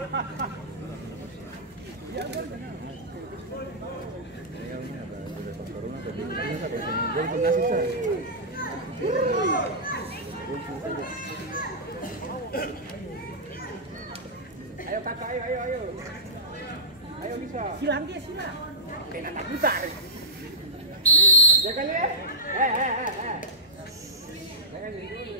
Ayo kakak, ayo. Ayo bisa. Silang dia silang. Kena tak putar. Jangan ya. Jangan dulu.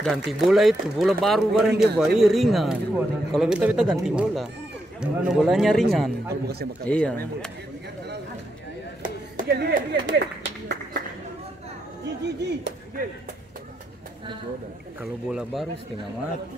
Ganti bola itu, bola baru barang dia bawa, ringan. Kalau kita ganti bola, bolanya ringan. Iya. Kalau bola baru setengah mati.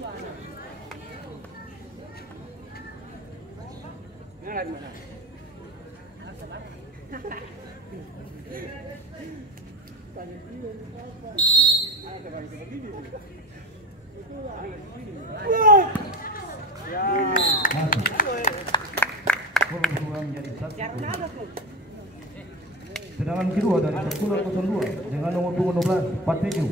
Tendangan kedua dari Persula 02 dengan nomor 16 Pateju.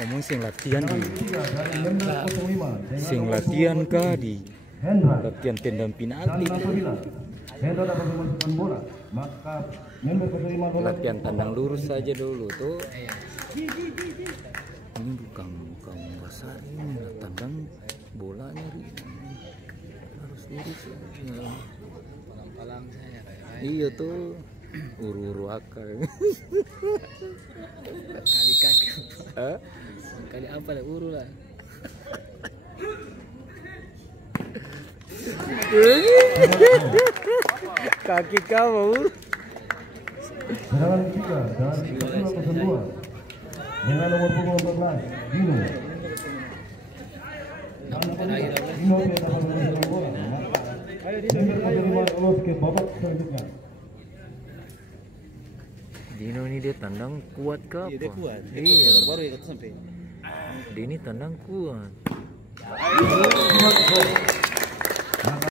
Kamu sing latihan kah di latihan tendang penalti, latihan tandang lurus saja dulu tuh. Ini bukan besar ini, tandang bolanya harus lurus ya. Palang saya kayak. Iya tuh. Uru akar. Kali kaki. Kali apa lah uru lah. Kaki kamu. Tendangan ketiga dari Persula 02 dengan nomor 14 Dino. Dino menerima bola. Member lolos ke babak selanjutnya. Dino ini dia tandang kuat ke apa? Iya dia kuat. Iya. Baru ya sampai. Dia ini tandang kuat.